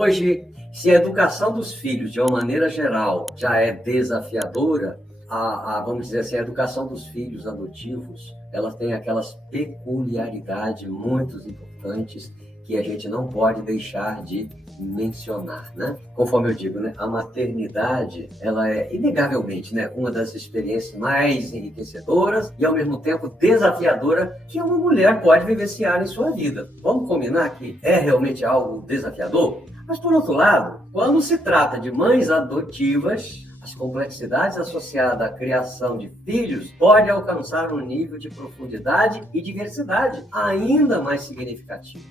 Hoje, se a educação dos filhos, de uma maneira geral, já é desafiadora, vamos dizer assim, a educação dos filhos adotivos, ela tem aquelas peculiaridades muito importantes que a gente não pode deixar de mencionar, né? Conforme eu digo, né? A maternidade, ela é inegavelmente, né, uma das experiências mais enriquecedoras e, ao mesmo tempo, desafiadora que uma mulher pode vivenciar em sua vida. Vamos combinar que é realmente algo desafiador? Mas, por outro lado, quando se trata de mães adotivas, as complexidades associadas à criação de filhos podem alcançar um nível de profundidade e diversidade ainda mais significativo.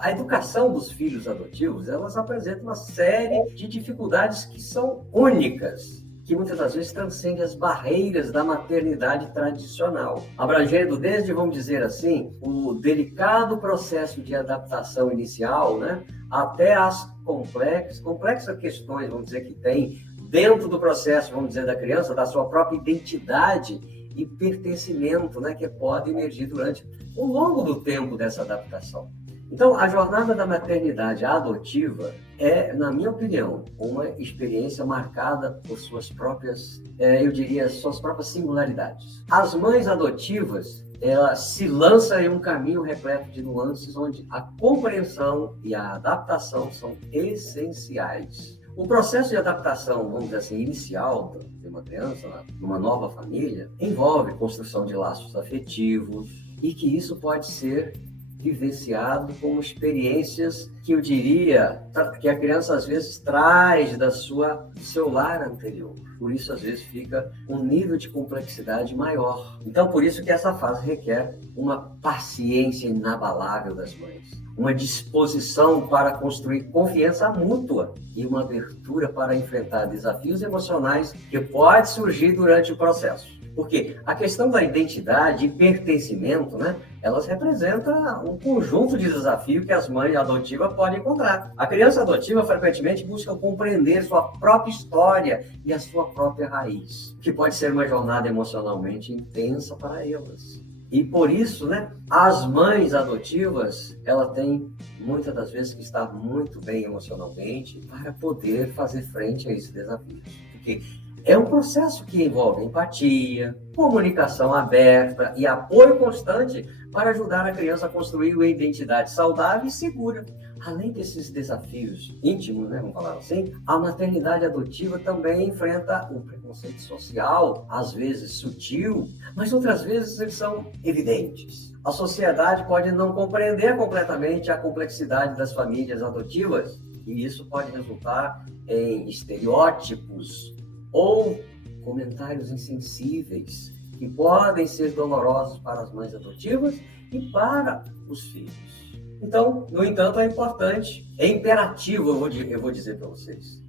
A educação dos filhos adotivos, elas apresentam uma série de dificuldades que são únicas, que muitas das vezes transcendem as barreiras da maternidade tradicional, abrangendo desde, vamos dizer assim, o delicado processo de adaptação inicial, né, até as complexas questões, vamos dizer, que tem dentro do processo, vamos dizer, da criança, da sua própria identidade e pertencimento, né, que pode emergir durante o longo do tempo dessa adaptação. Então, a jornada da maternidade adotiva é, na minha opinião, uma experiência marcada por suas próprias, eu diria, suas próprias singularidades. As mães adotivas, ela se lança em um caminho repleto de nuances onde a compreensão e a adaptação são essenciais. O processo de adaptação, vamos dizer assim, inicial de uma criança numa nova família, envolve construção de laços afetivos e que isso pode ser vivenciado como experiências que eu diria que a criança às vezes traz do seu lar anterior. Por isso, às vezes, fica um nível de complexidade maior. Então, por isso que essa fase requer uma paciência inabalável das mães, uma disposição para construir confiança mútua e uma abertura para enfrentar desafios emocionais que podem surgir durante o processo. Porque a questão da identidade e pertencimento, né, elas representam um conjunto de desafios que as mães adotivas podem encontrar. A criança adotiva frequentemente busca compreender sua própria história e a sua própria raiz, que pode ser uma jornada emocionalmente intensa para elas. E por isso, né, as mães adotivas, elas têm muitas das vezes que estar muito bem emocionalmente para poder fazer frente a esses desafios. Porque é um processo que envolve empatia, comunicação aberta e apoio constante para ajudar a criança a construir uma identidade saudável e segura. Além desses desafios íntimos, né, vamos falar assim, a maternidade adotiva também enfrenta o preconceito social, às vezes sutil, mas outras vezes eles são evidentes. A sociedade pode não compreender completamente a complexidade das famílias adotivas e isso pode resultar em estereótipos ou comentários insensíveis que podem ser dolorosos para as mães adotivas e para os filhos. Então, no entanto, é importante, é imperativo, eu vou dizer para vocês,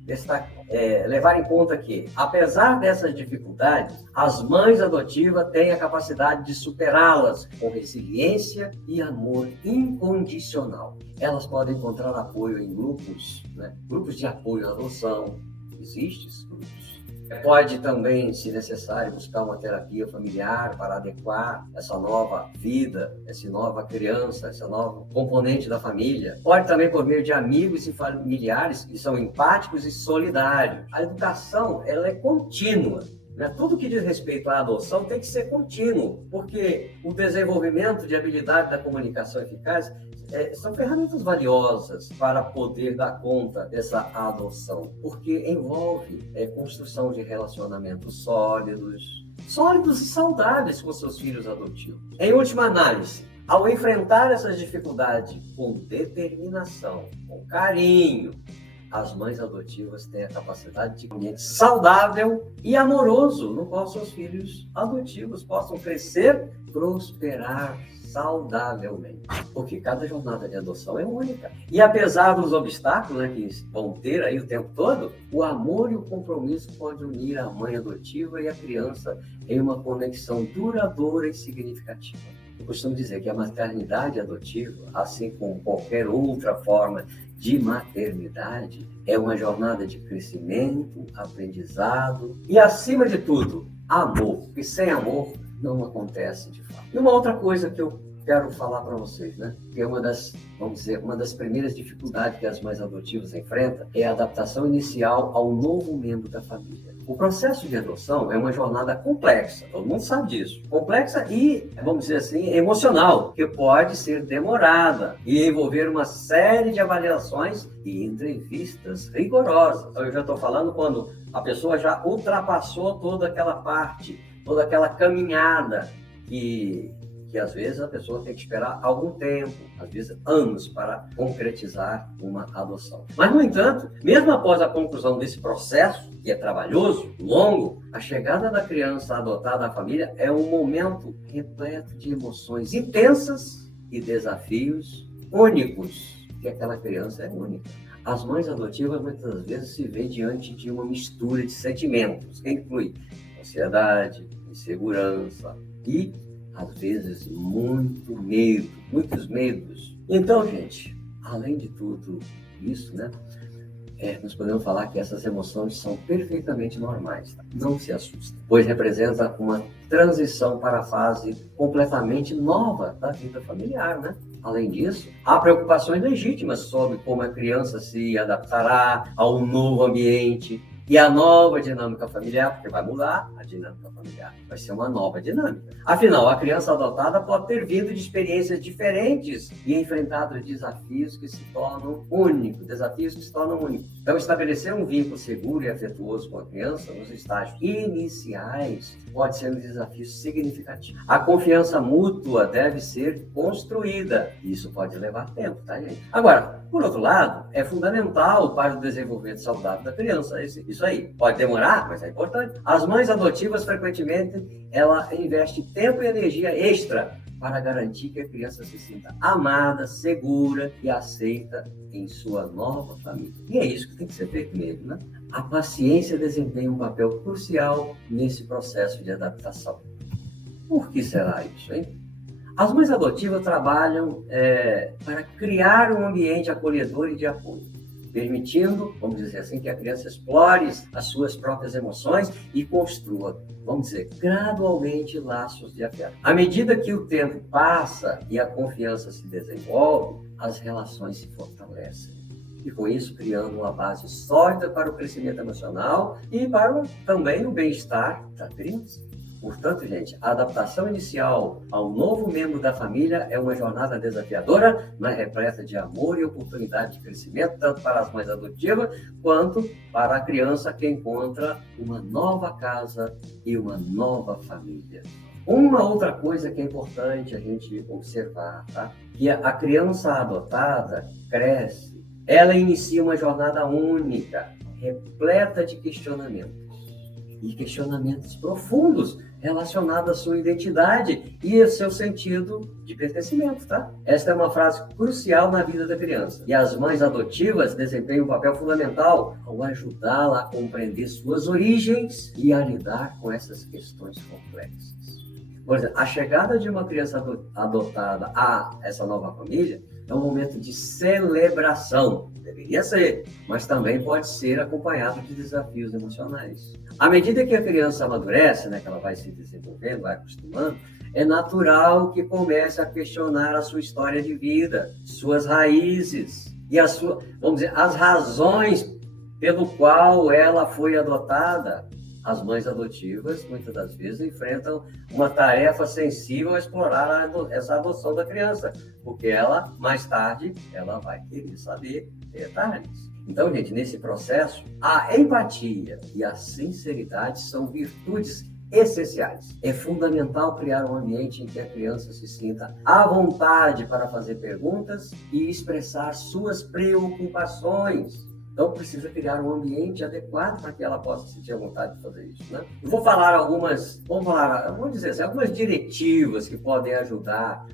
levar em conta que, apesar dessas dificuldades, as mães adotivas têm a capacidade de superá-las com resiliência e amor incondicional. Elas podem encontrar apoio em grupos, né? Grupos de apoio à adoção, existem esses grupos. Pode também, se necessário, buscar uma terapia familiar para adequar essa nova vida, essa nova criança, essa nova componente da família. Pode também por meio de amigos e familiares que são empáticos e solidários. A educação, ela é contínua. Tudo que diz respeito à adoção tem que ser contínuo, porque o desenvolvimento de habilidade da comunicação eficaz são ferramentas valiosas para poder dar conta dessa adoção, porque envolve construção de relacionamentos sólidos e saudáveis com seus filhos adotivos. Em última análise, ao enfrentar essas dificuldades com determinação, com carinho, as mães adotivas têm a capacidade de ambiente saudável e amoroso, no qual seus filhos adotivos possam crescer, prosperar saudavelmente. Porque cada jornada de adoção é única. E apesar dos obstáculos, né, que vão ter aí o tempo todo, o amor e o compromisso podem unir a mãe adotiva e a criança em uma conexão duradoura e significativa. Eu costumo dizer que a maternidade adotiva, assim como qualquer outra forma de maternidade, é uma jornada de crescimento, aprendizado e, acima de tudo, amor. E sem amor não acontece de fato. E uma outra coisa que eu quero falar para vocês, né? Que é vamos dizer, uma das primeiras dificuldades que as mães adotivas enfrentam é a adaptação inicial ao novo membro da família. O processo de adoção é uma jornada complexa, todo mundo sabe disso. Complexa e, vamos dizer assim, emocional, que pode ser demorada e envolver uma série de avaliações e entrevistas rigorosas. Então, eu já estou falando quando a pessoa já ultrapassou toda aquela parte, toda aquela caminhada que às vezes a pessoa tem que esperar algum tempo, às vezes anos, para concretizar uma adoção. Mas, no entanto, mesmo após a conclusão desse processo, que é trabalhoso, longo, a chegada da criança adotada à família é um momento repleto de emoções intensas e desafios únicos, porque aquela criança é única. As mães adotivas muitas vezes se veem diante de uma mistura de sentimentos, que inclui ansiedade, insegurança e às vezes, muitos medos. Então, gente, além de tudo isso, né, nós podemos falar que essas emoções são perfeitamente normais. Tá? Não se assustem, pois representa uma transição para a fase completamente nova da vida familiar, né? Além disso, há preocupações legítimas sobre como a criança se adaptará a um novo ambiente, e a nova dinâmica familiar, porque vai mudar a dinâmica familiar, vai ser uma nova dinâmica. Afinal, a criança adotada pode ter vindo de experiências diferentes e enfrentado desafios que se tornam únicos. Então, estabelecer um vínculo seguro e afetuoso com a criança nos estágios iniciais pode ser um desafio significativo. A confiança mútua deve ser construída. Isso pode levar tempo, tá, gente? Agora, por outro lado, é fundamental para o desenvolvimento saudável da criança. Isso aí. Pode demorar, mas é importante. As mães adotivas, frequentemente, ela investe tempo e energia extra para garantir que a criança se sinta amada, segura e aceita em sua nova família. E é isso que tem que ser feito mesmo, né? A paciência desempenha um papel crucial nesse processo de adaptação. Por que será isso, hein? As mães adotivas trabalham para criar um ambiente acolhedor e de apoio, permitindo, vamos dizer assim, que a criança explore as suas próprias emoções e construa, vamos dizer, gradualmente laços de afeto. À medida que o tempo passa e a confiança se desenvolve, as relações se fortalecem. E com isso, criando uma base sólida para o crescimento emocional e para também o bem-estar da criança. Portanto, gente, a adaptação inicial ao novo membro da família é uma jornada desafiadora, mas repleta de amor e oportunidade de crescimento, tanto para as mães adotivas, quanto para a criança que encontra uma nova casa e uma nova família. Uma outra coisa que é importante a gente observar, tá? Que a criança adotada cresce, ela inicia uma jornada única, repleta de questionamentos. E questionamentos profundos relacionados à sua identidade e ao seu sentido de pertencimento, tá? Esta é uma frase crucial na vida da criança. E as mães adotivas desempenham um papel fundamental ao ajudá-la a compreender suas origens e a lidar com essas questões complexas. Por exemplo, a chegada de uma criança adotada a essa nova família é um momento de celebração. Deveria ser, mas também pode ser acompanhado de desafios emocionais. À medida que a criança amadurece, né, que ela vai se desenvolvendo, vai acostumando, é natural que comece a questionar a sua história de vida, suas raízes e vamos dizer, as razões pelo qual ela foi adotada. As mães adotivas, muitas das vezes, enfrentam uma tarefa sensível a explorar essa adoção da criança, porque ela, mais tarde, ela vai querer saber detalhes. Então, gente, nesse processo, a empatia e a sinceridade são virtudes essenciais. É fundamental criar um ambiente em que a criança se sinta à vontade para fazer perguntas e expressar suas preocupações. Então, precisa criar um ambiente adequado para que ela possa sentir a vontade de fazer isso, né? Eu vou falar algumas diretivas que podem ajudar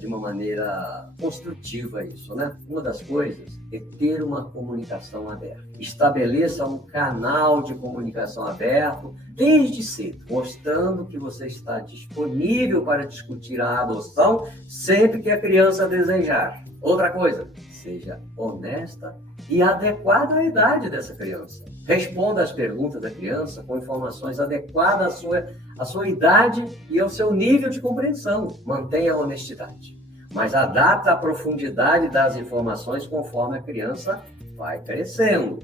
de uma maneira construtiva isso, né? Uma das coisas é ter uma comunicação aberta. Estabeleça um canal de comunicação aberto desde cedo, mostrando que você está disponível para discutir a adoção sempre que a criança desejar. Outra coisa, seja honesta e adequada à idade dessa criança. Responda às perguntas da criança com informações adequadas à sua idade e ao seu nível de compreensão. Mantenha a honestidade, mas adapta a profundidade das informações conforme a criança vai crescendo.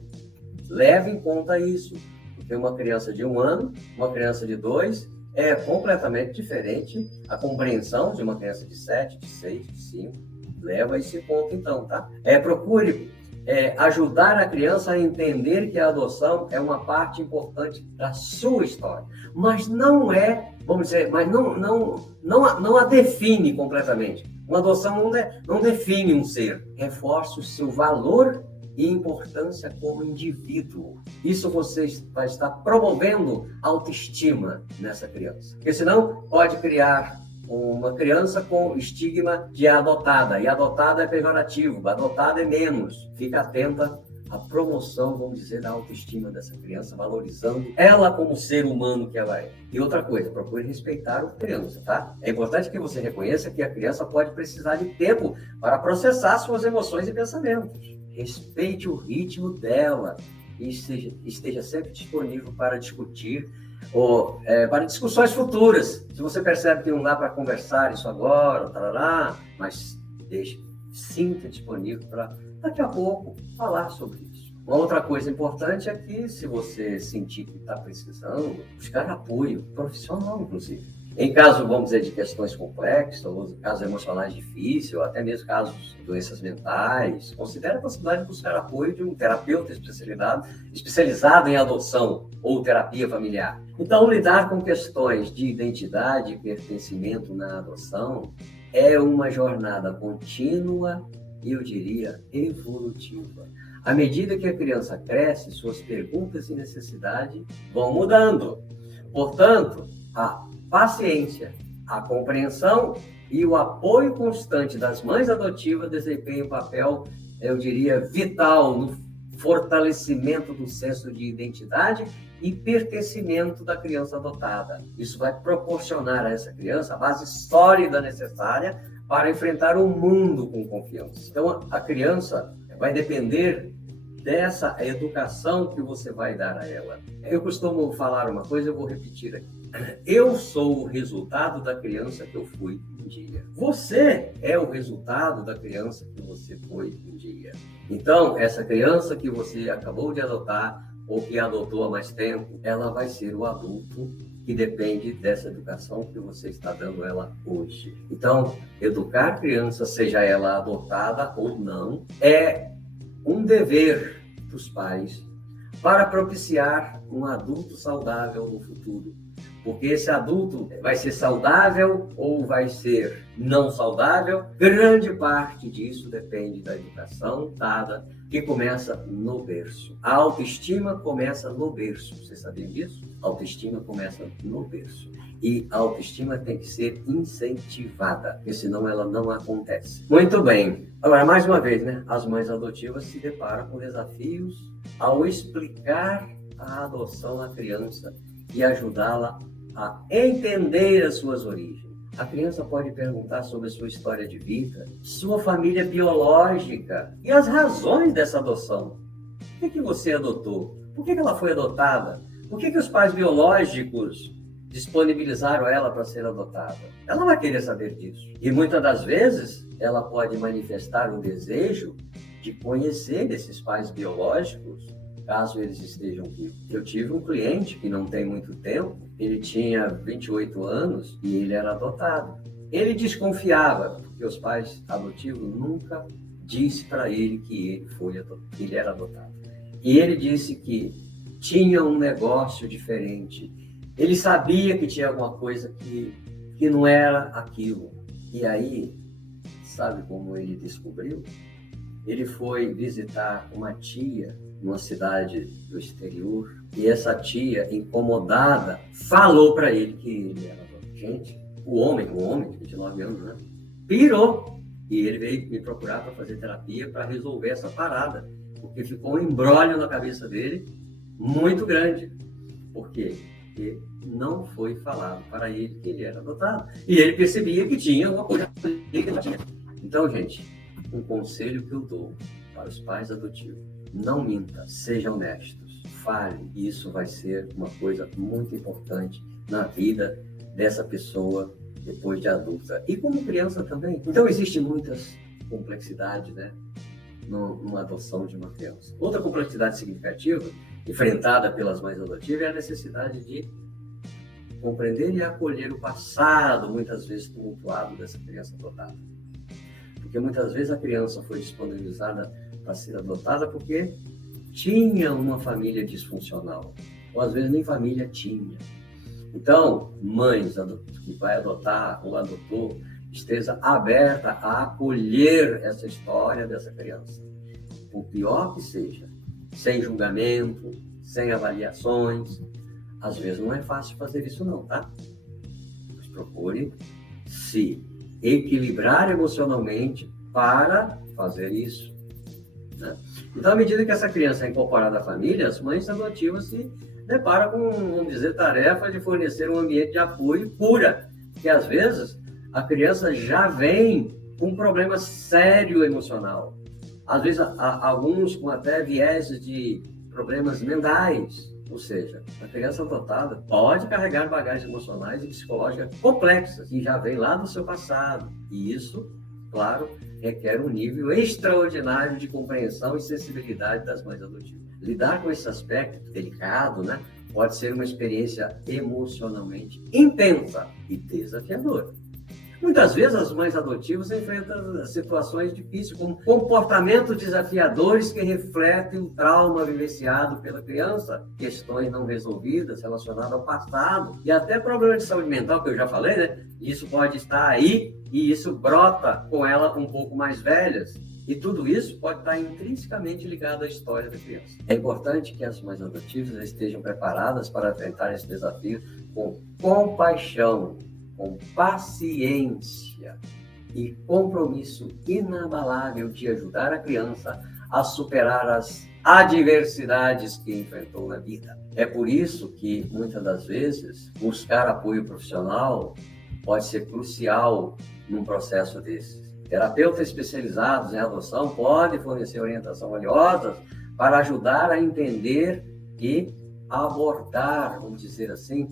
Leve em conta isso, porque uma criança de 1 ano, uma criança de 2, é completamente diferente a compreensão de uma criança de 7, de 6, de 5. Leva esse ponto então, tá? Procure ajudar a criança a entender que a adoção é uma parte importante da sua história, mas não é, vamos dizer, mas não a define completamente. Uma adoção não define um ser, reforça o seu valor e importância como indivíduo. Isso você vai estar promovendo autoestima nessa criança. Porque senão pode criar uma criança com estigma de adotada. E adotada é pejorativo, adotada é menos. Fica atenta à promoção, vamos dizer, da autoestima dessa criança, valorizando ela como ser humano que ela é. E outra coisa, procure respeitar a criança, tá? É importante que você reconheça que a criança pode precisar de tempo para processar suas emoções e pensamentos. Respeite o ritmo dela e esteja sempre disponível para discutir ou para discussões futuras. Se você percebe que não dá para conversar isso agora, tarará, mas sinta disponível para daqui a pouco falar sobre isso. Uma outra coisa importante é que, se você sentir que está precisando, buscar apoio profissional, inclusive. Em caso, vamos dizer, de questões complexas, ou casos emocionais difíceis, ou até mesmo casos de doenças mentais, considere a possibilidade de buscar apoio de um terapeuta especializado em adoção ou terapia familiar. Então, lidar com questões de identidade e pertencimento na adoção é uma jornada contínua e, eu diria, evolutiva. À medida que a criança cresce, suas perguntas e necessidades vão mudando. Portanto, a paciência, a compreensão e o apoio constante das mães adotivas desempenham um papel, eu diria, vital no fortalecimento do senso de identidade e pertencimento da criança adotada. Isso vai proporcionar a essa criança a base sólida necessária para enfrentar o mundo com confiança. Então, a criança vai depender dessa educação que você vai dar a ela. Eu costumo falar uma coisa, eu vou repetir aqui. Eu sou o resultado da criança que eu fui um dia. Você é o resultado da criança que você foi um dia. Então, essa criança que você acabou de adotar ou que adotou há mais tempo, ela vai ser o adulto que depende dessa educação que você está dando ela hoje. Então, educar a criança, seja ela adotada ou não, é um dever dos pais para propiciar um adulto saudável no futuro. Porque esse adulto vai ser saudável ou vai ser não saudável, grande parte disso depende da educação dada, que começa no berço. A autoestima começa no berço. Vocês sabiam disso? A autoestima começa no berço. E a autoestima tem que ser incentivada, porque senão ela não acontece. Muito bem. Agora, mais uma vez, né? As mães adotivas se deparam com desafios ao explicar a adoção à criança e ajudá-la a entender as suas origens. A criança pode perguntar sobre a sua história de vida, sua família biológica e as razões dessa adoção. Por que você adotou? Por que ela foi adotada? Por que os pais biológicos disponibilizaram ela para ser adotada? Ela vai querer saber disso. E muitas das vezes ela pode manifestar o desejo de conhecer esses pais biológicos, caso eles estejam vivos. Eu tive um cliente que não tem muito tempo, ele tinha 28 anos e ele era adotado. Ele desconfiava, porque os pais adotivos nunca disse para ele que ele era adotado. E ele disse que tinha um negócio diferente. Ele sabia que tinha alguma coisa que não era aquilo. E aí, sabe como ele descobriu? Ele foi visitar uma tia numa cidade do exterior, e essa tia, incomodada, falou para ele que ele era adotado. Gente, o homem de 29 anos, né? Pirou. E ele veio me procurar para fazer terapia para resolver essa parada, porque ficou um imbróglio na cabeça dele muito grande. Por quê? Porque não foi falado para ele que ele era adotado. E ele percebia que tinha alguma coisa que não tinha. Então, gente, um conselho que eu dou para os pais adotivos: não minta, seja honestos, fale. Isso vai ser uma coisa muito importante na vida dessa pessoa depois de adulta. E como criança também. Então, existem muitas complexidades, né, numa adoção de uma criança. Outra complexidade significativa, enfrentada pelas mães adotivas, é a necessidade de compreender e acolher o passado, muitas vezes tumultuado, dessa criança adotada. Porque muitas vezes a criança foi disponibilizada para ser adotada porque tinha uma família disfuncional, ou às vezes nem família tinha. Então, mães que vai adotar ou adotou, esteja aberta a acolher essa história dessa criança, por pior que seja, sem julgamento, sem avaliações. Às vezes não é fácil fazer isso não, tá? Mas procure se equilibrar emocionalmente para fazer isso, né? Então, à medida que essa criança é incorporada à família, as mães adotivas se deparam com, vamos dizer, tarefa de fornecer um ambiente de apoio e cura, porque às vezes a criança já vem com um problema sério emocional. Às vezes, alguns com até viés de problemas mentais. Ou seja, a criança adotada pode carregar bagagens emocionais e psicológicas complexas, que já vem lá do seu passado. E isso, claro, requer um nível extraordinário de compreensão e sensibilidade das mães adotivas. Lidar com esse aspecto delicado, né, pode ser uma experiência emocionalmente intensa e desafiadora. Muitas vezes as mães adotivas enfrentam situações difíceis, como comportamentos desafiadores que refletem o trauma vivenciado pela criança, questões não resolvidas relacionadas ao passado e até problemas de saúde mental, que eu já falei, né? Isso pode estar aí e isso brota com ela um pouco mais velhas. E tudo isso pode estar intrinsecamente ligado à história da criança. É importante que as mães adotivas estejam preparadas para enfrentar esse desafio com compaixão, com paciência e compromisso inabalável de ajudar a criança a superar as adversidades que enfrentou na vida. É por isso que, muitas das vezes, buscar apoio profissional pode ser crucial num processo desses. Terapeutas especializados em adoção podem fornecer orientação valiosa para ajudar a entender e abordar, vamos dizer assim,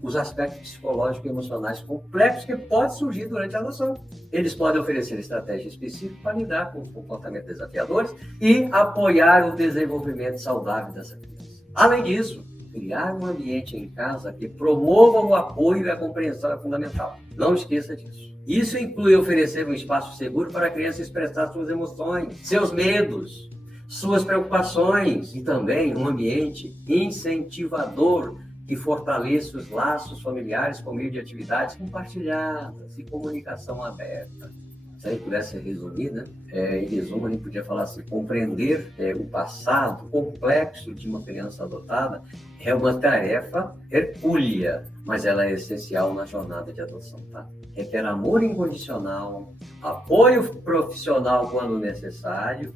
os aspectos psicológicos e emocionais complexos que podem surgir durante a adoção. Eles podem oferecer estratégias específicas para lidar com os comportamentos desafiadores e apoiar o desenvolvimento saudável dessa criança. Além disso, criar um ambiente em casa que promova o apoio e a compreensão é fundamental. Não esqueça disso. Isso inclui oferecer um espaço seguro para a criança expressar suas emoções, seus medos, suas preocupações e também um ambiente incentivador que fortaleça os laços familiares por meio de atividades compartilhadas e comunicação aberta. Se a gente pudesse resumir, né? Em resumo, a gente podia falar assim: compreender o passado complexo de uma criança adotada é uma tarefa hercúlea, mas ela é essencial na jornada de adoção, tá? Requer amor incondicional, apoio profissional quando necessário,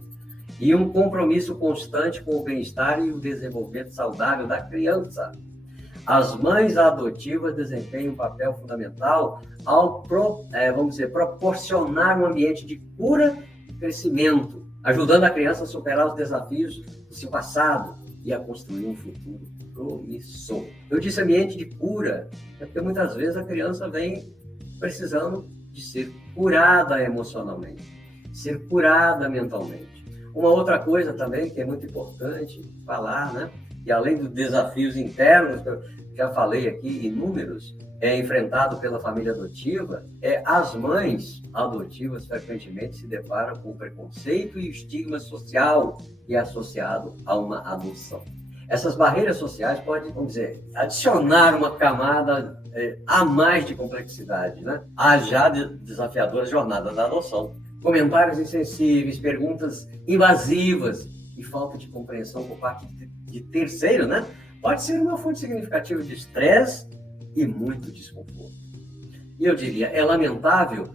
e um compromisso constante com o bem-estar e o desenvolvimento saudável da criança. As mães adotivas desempenham um papel fundamental ao, proporcionar um ambiente de cura e crescimento, ajudando a criança a superar os desafios do seu passado e a construir um futuro promissor. Eu disse ambiente de cura, porque muitas vezes a criança vem precisando de ser curada emocionalmente, ser curada mentalmente. Uma outra coisa também que é muito importante falar, né? E além dos desafios internos, que eu já falei aqui, inúmeros, enfrentado pela família adotiva, as mães adotivas frequentemente se deparam com o preconceito e o estigma social que é associado a uma adoção. Essas barreiras sociais podem, vamos dizer, adicionar uma camada a mais de complexidade, né? A já desafiadora jornada da adoção. Comentários insensíveis, perguntas invasivas e falta de compreensão por parte de terceiro, né? Pode ser uma fonte significativa de estresse e muito desconforto. E eu diria, é lamentável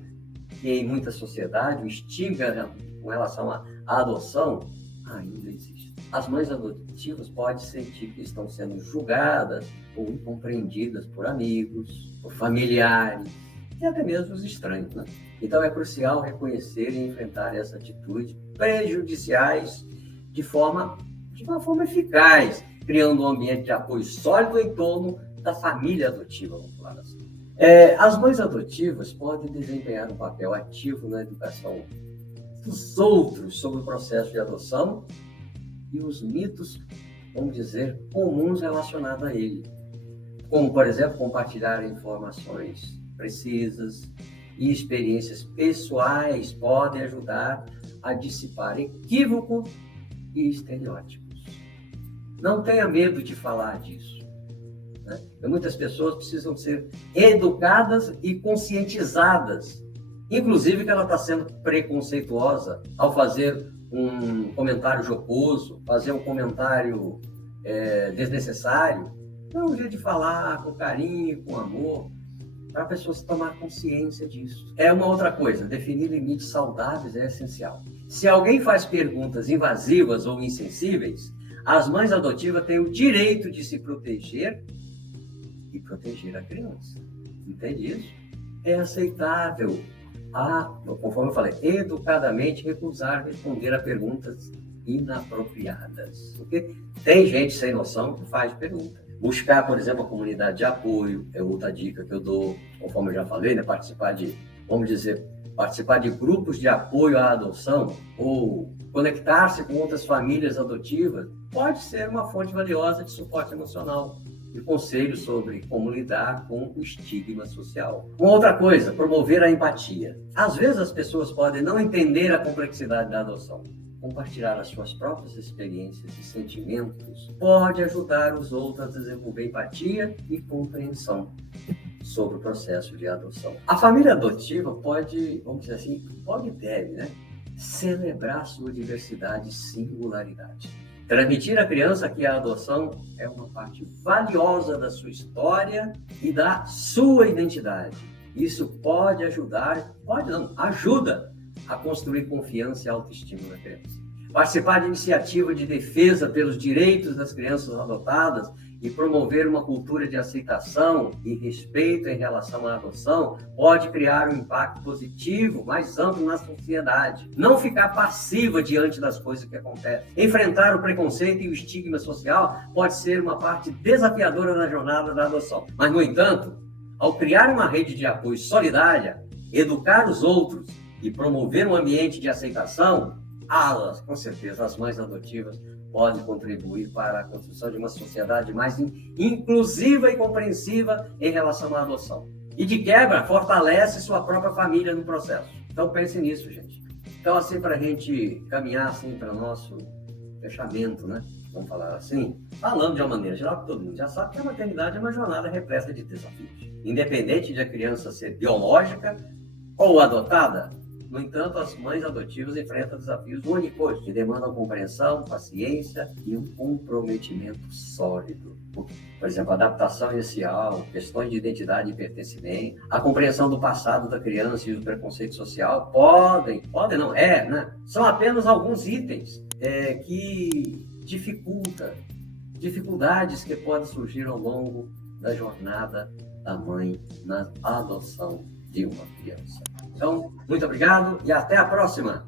que em muita sociedade o estigma com relação à adoção ainda existe. As mães adotivas podem sentir que estão sendo julgadas ou incompreendidas por amigos, por familiares e até mesmo os estranhos, né? Então é crucial reconhecer e enfrentar essa atitude prejudiciais de uma forma eficaz, criando um ambiente de apoio sólido em torno da família adotiva, vamos falar assim. As mães adotivas podem desempenhar um papel ativo na educação dos outros sobre o processo de adoção e os mitos, vamos dizer, comuns relacionados a ele. Como, por exemplo, compartilhar informações precisas e experiências pessoais podem ajudar a dissipar equívoco e estereótipos. Não tenha medo de falar disso, né? Muitas pessoas precisam ser educadas e conscientizadas, inclusive que ela está sendo preconceituosa ao fazer um comentário jocoso, fazer um comentário desnecessário. É um jeito de falar com carinho, com amor, para a pessoa se tomar consciência disso. Uma outra coisa, definir limites saudáveis é essencial. Se alguém faz perguntas invasivas ou insensíveis, as mães adotivas têm o direito de se proteger e proteger a criança. Entende isso? É aceitável, conforme eu falei, educadamente recusar responder a perguntas inapropriadas. Porque tem gente sem noção que faz pergunta. Buscar, por exemplo, a comunidade de apoio é outra dica que eu dou, conforme eu já falei, né? Participar de grupos de apoio à adoção ou conectar-se com outras famílias adotivas pode ser uma fonte valiosa de suporte emocional e conselhos sobre como lidar com o estigma social. Uma outra coisa, promover a empatia. Às vezes as pessoas podem não entender a complexidade da adoção. Compartilhar as suas próprias experiências e sentimentos pode ajudar os outros a desenvolver empatia e compreensão sobre o processo de adoção. A família adotiva pode, vamos dizer assim, pode e deve, né, celebrar sua diversidade e singularidade. Transmitir à criança que a adoção é uma parte valiosa da sua história e da sua identidade. Isso pode ajudar, ajuda a construir confiança e autoestima na criança. Participar de iniciativa de defesa pelos direitos das crianças adotadas e promover uma cultura de aceitação e respeito em relação à adoção pode criar um impacto positivo mais amplo na sociedade. Não ficar passiva diante das coisas que acontecem. Enfrentar o preconceito e o estigma social pode ser uma parte desafiadora na jornada da adoção. Mas, no entanto, ao criar uma rede de apoio solidária, educar os outros e promover um ambiente de aceitação, com certeza, as mães adotivas podem contribuir para a construção de uma sociedade mais inclusiva e compreensiva em relação à adoção. E, de quebra, fortalece sua própria família no processo. Então, pense nisso, gente. Então, assim, para a gente caminhar assim, para o nosso fechamento, né? Vamos falar assim, falando de uma maneira geral, que todo mundo já sabe que a maternidade é uma jornada repleta de desafios. Independente de a criança ser biológica ou adotada, no entanto, as mães adotivas enfrentam desafios únicos que demandam compreensão, paciência e um comprometimento sólido. Por exemplo, adaptação inicial, questões de identidade e pertencimento, a compreensão do passado da criança e o preconceito social são apenas alguns itens que dificuldades que podem surgir ao longo da jornada da mãe na adoção de uma criança. Então, muito obrigado e até a próxima!